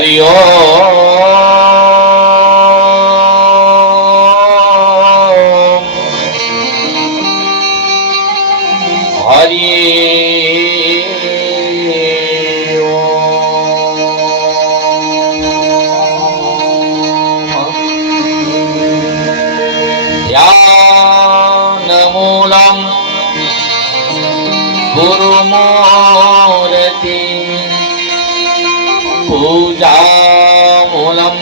हरि ओम हरि ओम ध्यानमूलं गुरुमूर्ति पूजामूलं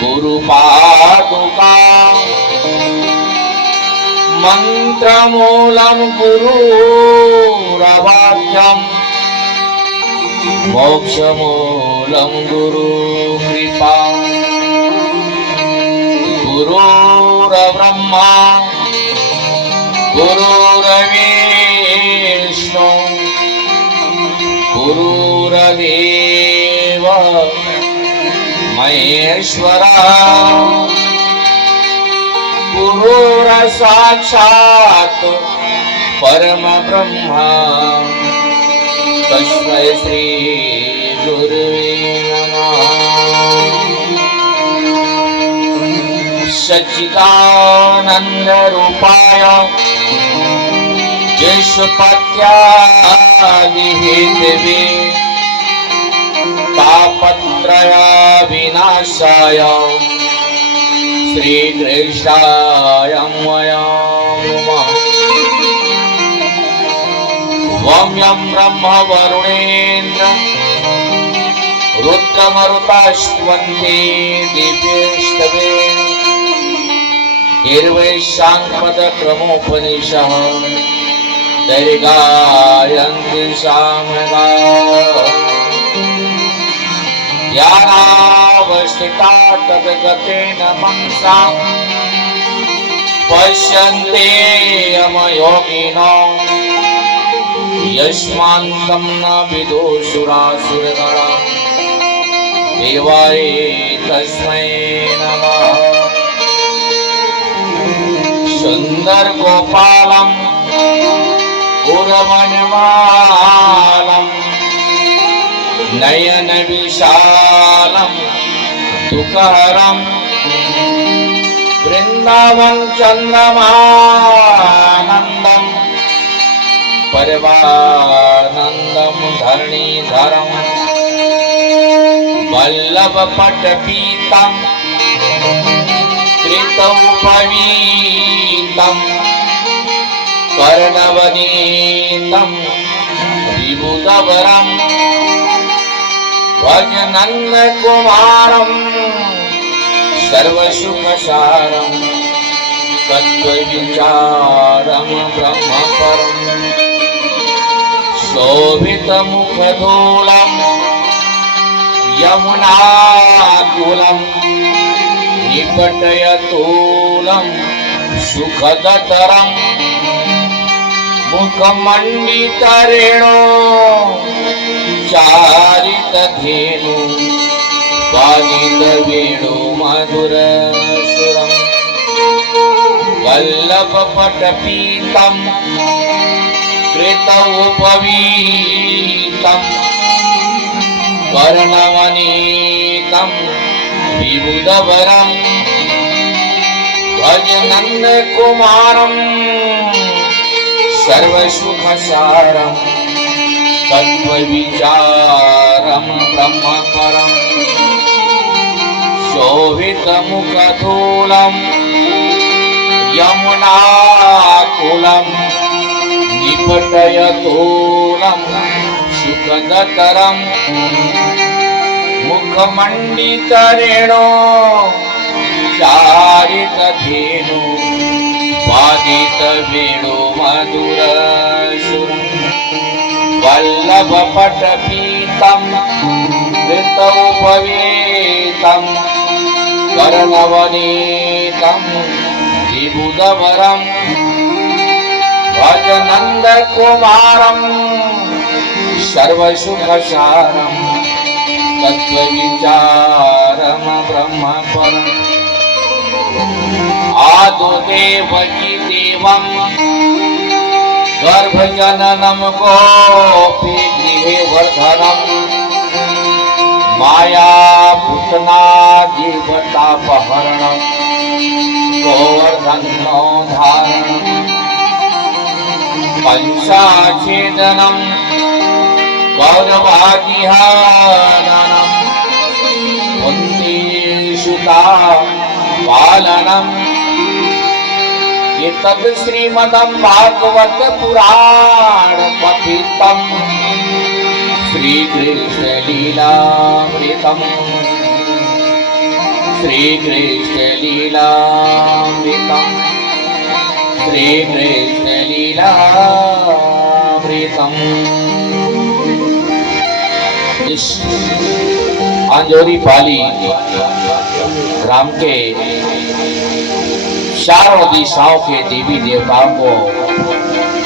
गुरुपादुका मंत्रमूलं गुरुरवाक्यं मोक्षमूलं गुरुकृपा गुरुर्ब्रह्मा गुरुर्विष्णु गुरुर्देव महेश्वरा गुरुर्साक्षात् परमब्रह्मा तस्मै श्री गुरुवे नमः। सच्चिदानंद रूपाय विश्वपत्यादिहेतवे तापत्रय विनाशाय श्रीकृष्णाय नमः। वम्यं ब्रह्म वरुणेन्द्र रुद्रमरुताश्वन्ते दिव्येष्टवे निर्वैशाङ्पदक्रमोपनिषः दैर्गायन्ति सामगा ज्ञानावस्थिता तद्गतेन मनसा पश्यन्ते यमयोगिनो यस्मान्तं न विदुषुरासुरगणा देवाय तस्मै नमः। सुंदर गोपालं उर्वनमालं नयन विशालं दुःखहरं वृंदावन चंद्रमानंदं परमानंदं धरणीधरं वल्लभपटपीतं कृतौपवीतं कर्णवनीतं विबुधवरं भजनन्दकुमारं सर्वसुखसारं तत्त्वविचारं ब्रह्मपरं शोभितमुखधूलं यमुनाकुलं निपटयतूलं सुखदतरं मुखमण्डितरेणो चारितधेनु वादितवेणु मधुरसुरं वल्लभपटपीतं कृतौपवीतं कर्णवनीतं विबुधवरं भजनन्दकुमारं सर्वसुखसारं तत्त्वविचारं ब्रह्मपरं शोभितमुखधूलं यमुनाकुलं निपटयतूलं सुखदतरं मुखमण्डितरेणो चारितधेनु वादितवेणु मधुरसुरं वल्लभपटपीतं कृतौपवीतं कर्णवनीतं विबुधवरं भजनन्दकुमारं सर्वसुखसारं तत्त्वविचारं ब्रह्मपरम् आदुदेवकी देवं गर्भजननं गोपी गृहे वर्धनम् माया पूतना जीवतापहरण गोवर्धन धारण पंचाछेदनम कौरवादिहानम कुन्तीसुता पालनम एतद् श्रीमद् भागवत पुराण कथितम् श्री कृष्ण लीलामृतम् श्री कृष्ण लीलामृतम् श्री कृष्ण लीलामृतम्। इस अंजोरी पाली ग्राम के चारों दिशाओं के देवी देवताओं को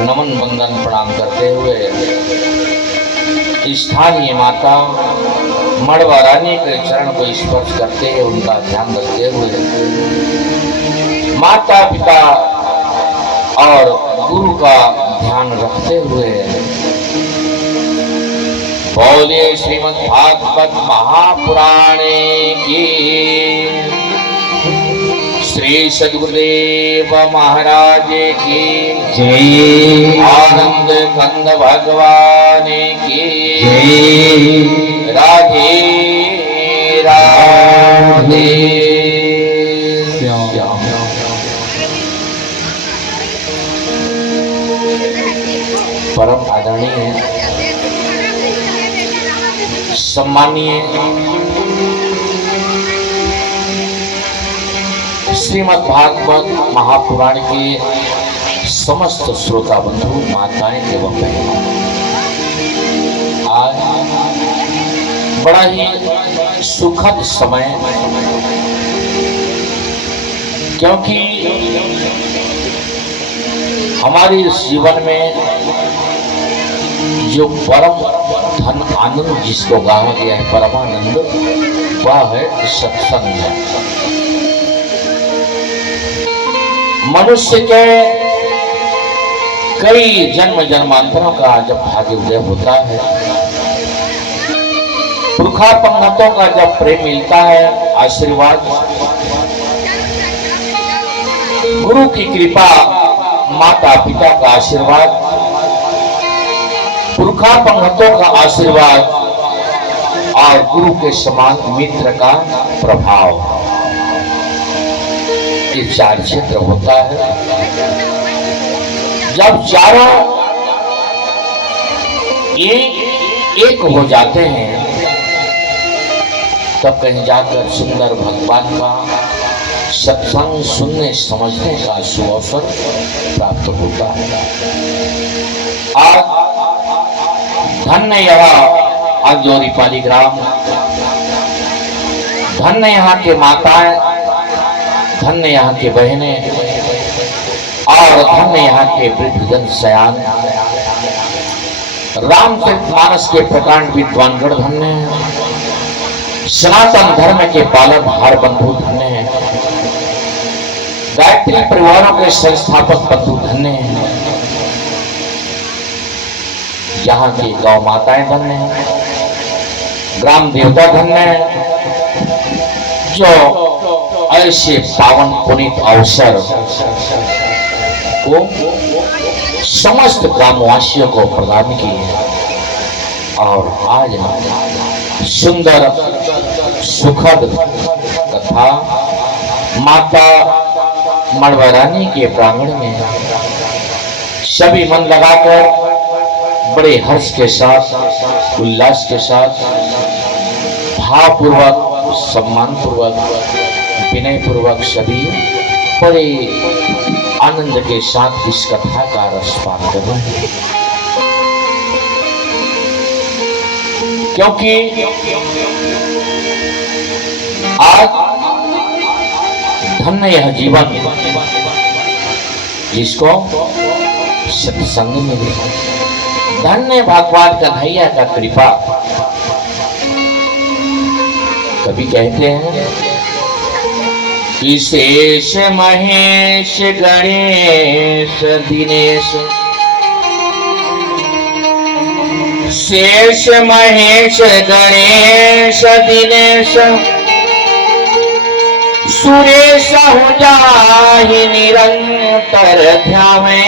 नमन वंदन प्रणाम करते हुए स्थानीय माता मड़वा रानी के चरण को स्पर्श करते हुए उनका ध्यान रखते हुए माता पिता और गुरु का ध्यान रखते हुए बोले श्रीमद् भागवत महापुराणे की श्री सद्गुरुदेव महाराज की जय। आनंद कंद भगवान की जय। राधे राधे श्याम। परम आदरणीय सम्मानीय श्रीमद् भागवत महापुराण के समस्त श्रोता बंधु माताएं एवं बहनों, आज बड़ा ही सुखद समय, क्योंकि हमारे जीवन में जो परम धन आनंद जिसको कहा गया है परमानंद, वह है सत्संग। मनुष्य के कई जन्म जन्मांतरों का जब भाग्य उदय होता है, पुरखा पंगतों का जब प्रेम मिलता है, आशीर्वाद, गुरु की कृपा, माता पिता का आशीर्वाद, पुरखा पंगतों का आशीर्वाद और गुरु के समान मित्र का प्रभाव, ये चार क्षेत्र होता है। जब चारों एक हो जाते हैं, तब कहीं जाकर सुंदर भगवान का सत्संग सुनने समझने का सुअवसर प्राप्त होता है। आज धन्य यह अंजोरी पाली ग्राम, धन्य यहाँ के माताएं, धन्य यहाँ के बहनें और धन्य यहाँ के वृद्धजन सयान, रामचरितमानस के प्रकांड विद्वानगण धन्य हैं, सनातन धर्म के पालनहार बंधु धन्य हैं, गायत्री परिवारों के संस्थापक बंधु धन्य हैं, यहाँ की गौ माताएं धन्य हैं, ग्राम देवता धन्य हैं, जो ऐसे पावन पुनीत अवसर को समस्त ग्रामवासियों को प्रदान किए और आज सुंदर सुखद तथा माता मड़वा रानी के प्रांगण में सभी मन लगाकर बड़े हर्ष के साथ, उल्लास के साथ, भावपूर्वक, सम्मान पूर्वक, विनय पूर्वक सभी बड़े आनंद के साथ इस कथा का रसपान कर रहे हैं। क्योंकि आज धन्य यह जीवन जिसको सत्संग मिले, धन्य भगवान कन्हैया का कृपा। कभी कहते हैं विशेष महेश गणेश दिनेश शेष महेश गणेश दिनेश सुरेश हो जाहि निरंतर ध्यावे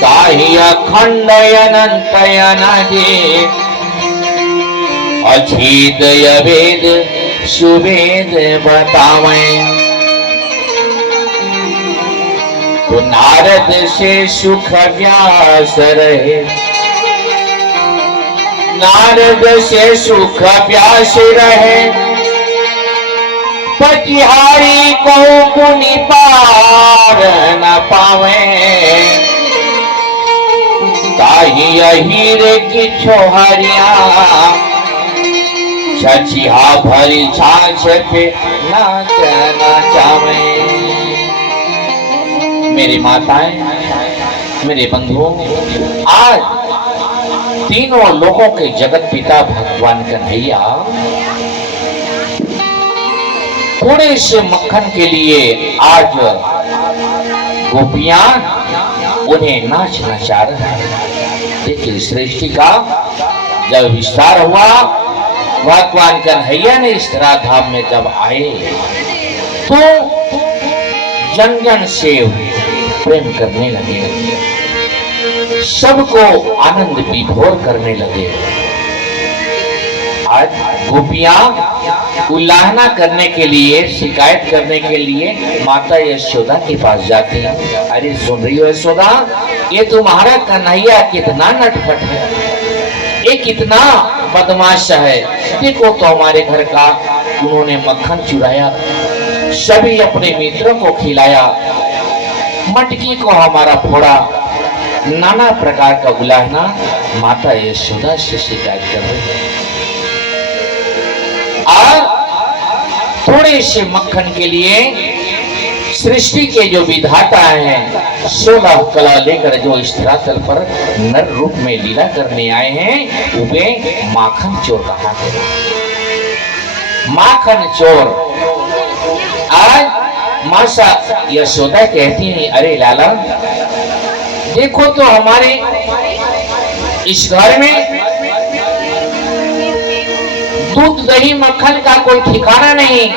ताहि अखंड अनंत अनादि अछेदय वेद सुवेद बतावे। तो नारद से सुख व्यास रहे, नारद से सुख व्यास रहे, पतिहारी को मुनि पार न पावे। ताहि अहीर की छोहरिया छछिहा भरी छाछ पे नाच नाचावे। मेरी माताएं, मेरे बंधुओं, आज तीनों लोगों के जगत पिता भगवान कन्हैया थोड़े से मक्खन के लिए आज गोपियां उन्हें नाच नचा रहे हैं। देखिए सृष्टि का जब विस्तार हुआ, भगवान कन्हैया ने इस धाम में जब आए तो जन जन से प्रेम करने लगे, सबको आनंद विभोर करने लगे। आज गोपियां उल्लाहना करने के लिए, शिकायत करने के लिए माता यशोदा के पास जाती हैं। अरे सुन रही हो यशोदा, ये तुम्हारा कन्हैया कितना नटखट है, ये कितना बदमाश है। देखो तो हमारे घर का उन्होंने मक्खन चुराया, सभी अपने मित्रों को खिलाया, मटकी को हमारा फोड़ा, नाना प्रकार का उल्लाहना माता यशोदा से शिकायत कर रही है। थोड़े से मक्खन के लिए सृष्टि के जो विधाता हैं 16 कला लेकर जो इस धरातल पर नर रूप में लीला करने आए हैं, वे माखन चोर कहा गया। माखन चोर। आज मासा यशोदा कहती है, अरे लाला देखो तो हमारे इस घर में दूध दही मक्खन का कोई ठिकाना नहीं।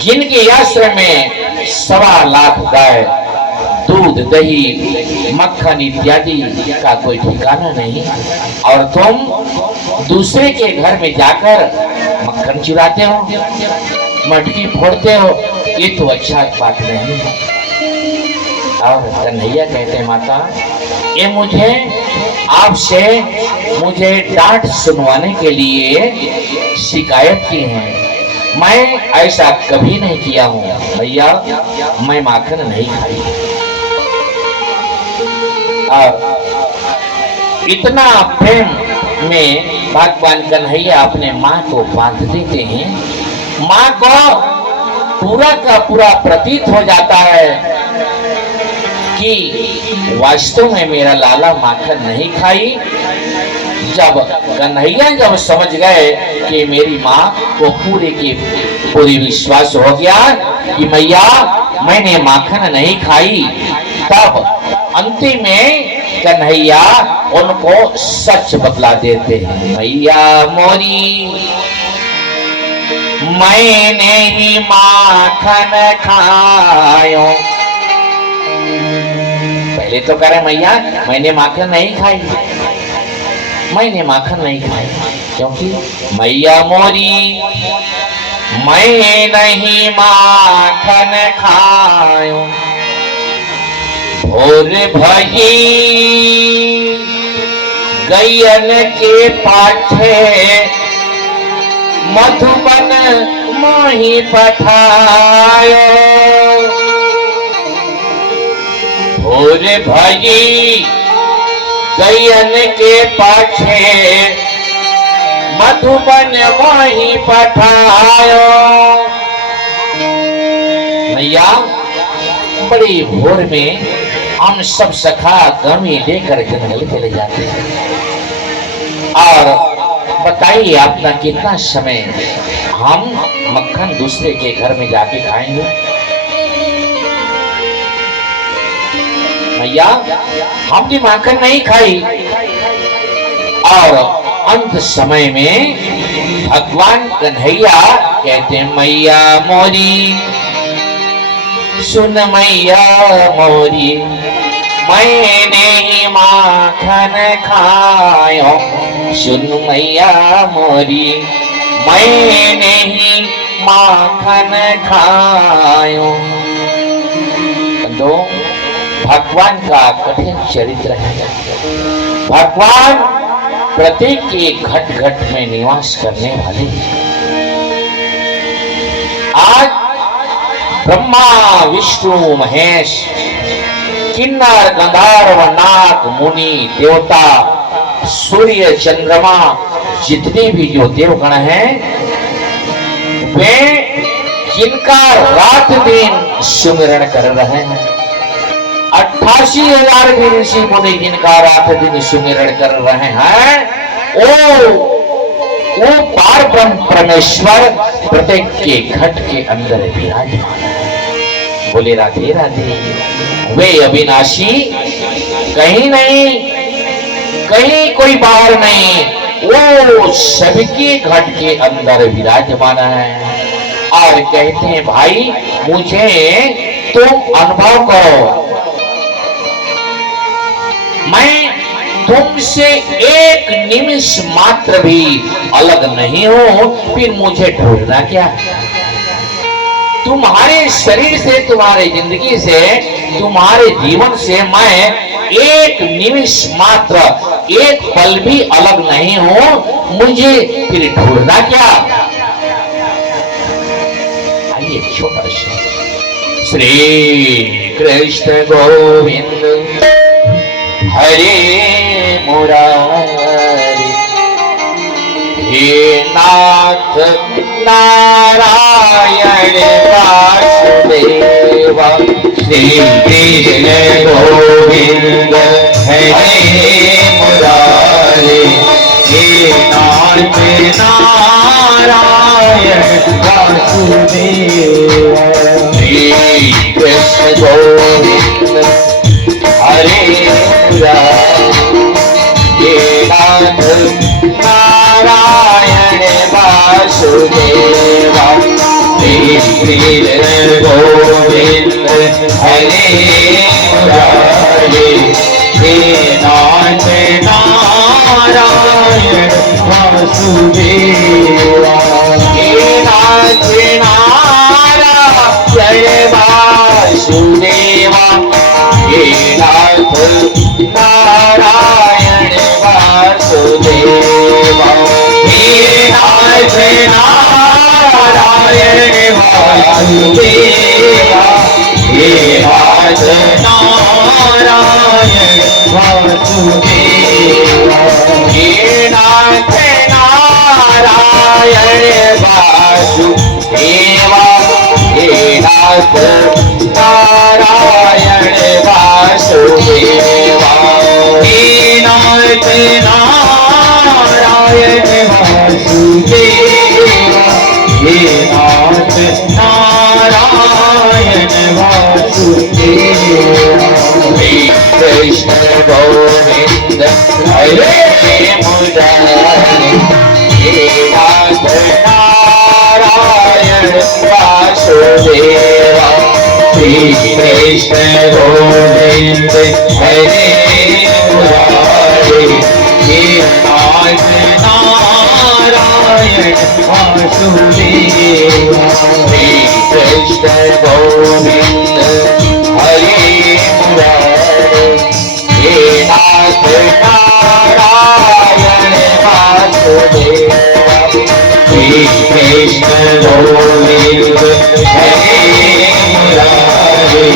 जिनके आश्रम में 1.25 लाख गाय, दूध दही मक्खन इत्यादि का कोई ठिकाना नहीं, और तुम दूसरे के घर में जाकर मक्खन चुराते हो, मटकी फोड़ते हो, ये तो अच्छा बात नहीं है। और कन्हैया कहते हैं, माता ये मुझे आपसे मुझे डांट सुनवाने के लिए शिकायत की है। मैं ऐसा कभी नहीं किया हूँ भैया, मैं माखन नहीं खाई। और इतना प्रेम में भगवान कन्हैया अपने माँ को बांध देते हैं। माँ को पूरा का पूरा प्रतीत हो जाता है कि वास्तव में मेरा लाला माखन नहीं खाई। जब कन्हैया जब समझ गए कि मेरी माँ को पूरे की पूरी विश्वास हो गया कि मैया मैंने माखन नहीं खाई, तब अंतिम में कन्हैया उनको सच बतला देते हैं। मैया मोरी मैंने ही माखन खायो। पहले तो कह रहे मैया मैंने माखन नहीं खाई, मैंने माखन नहीं खाई, क्योंकि मैया मोरी मैं नहीं माखन खायो। भोर भई गैयन के पाठे मधुबन मोहि पठायो। भोर भई गैयन के पाछे मधुबन मोहि पठायो। मैया बड़ी भोर में हम सब सखा गमी लेकर जंगल चले जाते हैं, और बताइए अपना कितना समय हम मक्खन दूसरे के घर में जाके खाएंगे। मैया हमने माखन नहीं खाई। और अंत समय में भगवान कन्हैया कहते हैं मैया मोरी सुन मैया मोरी मैंने ही माखन खायो, सुन मैया मोरी मैंने ही माखन खायो। तो भगवान का कठिन चरित्र है। भगवान प्रत्येक के घट घट में निवास करने वाले। आज ब्रह्मा विष्णु महेश किन्नर गंधर्व नाग मुनि देवता सूर्य चंद्रमा जितने भी जो देवगण हैं वे जिनका रात दिन सुमिरन कर रहे हैं। 88,000 भी ऋषि मुनि जिनका रात दिन सुमिरन कर रहे हैं वो पार ब्रह्म परमेश्वर प्रत्येक के घट के अंदर विराजमान है। बोले राधे राधे। वे अविनाशी कहीं नहीं, कहीं कोई बाहर नहीं, वो सबके घट के अंदर विराजमान है। और कहते हैं भाई मुझे तुम अनुभव करो, मैं तुमसे एक निमिष मात्र भी अलग नहीं हूं, फिर मुझे ढूंढना क्या? तुम्हारे शरीर से, तुम्हारे जिंदगी से, तुम्हारे जीवन से मैं एक निमिष मात्र, एक पल भी अलग नहीं हूं, मुझे फिर ढूंढना क्या? आइए छोटा सा श्री कृष्ण गोविंद हरे मुरारी, हे नाथ नारायण वासुदेव, श्री कृष्ण गोविंद हरे मुरारी, हे नाथ नारायण वासुदेव, श्री कृष्ण गोविंद हरे नारायण वासुदेव, श्री कृष्ण गोविंद हरे मुरारी, हे नाथ नारायण वासुदेव, हे नाथ नारायण वासुदेव, हे नाथ नारायण वासुदेव, हे नाथ नारायण वासुदेव, हे नाथ नारायण वासुदेव, हे नाथ नारायण वासुदेव, हे नाथ नारायण वासुदेव, हे नाथ नारायण वासुदेव, हे नाथ नारायण वासुदेव, श्री कृष्ण गोविंद हरे मुरारी, हे नाथ नारायण वासुदेव, श्री कृष्ण गोविंद हरे मुरारी, हे नाथ नारायण वासुदेव, श्री कृष्ण गोविंद हरे मुरारी, हे नाथ नारायण वासुदेव, श्री कृष्ण गोविंद हरे मुरारी,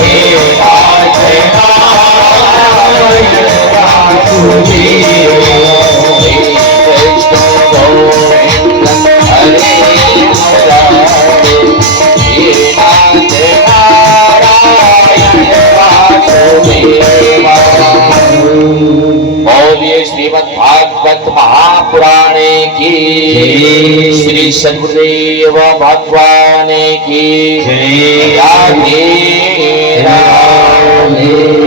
हे नाथ नारायण वासुदेव, श्री कृष्ण गोविंद हरे मुरारी, हे नाथ नारायण वासुदेव। बोलिए श्रीमद् भागवत महापुराणे की, श्री सद्गुरुदेव भगवान की, राधे राधे।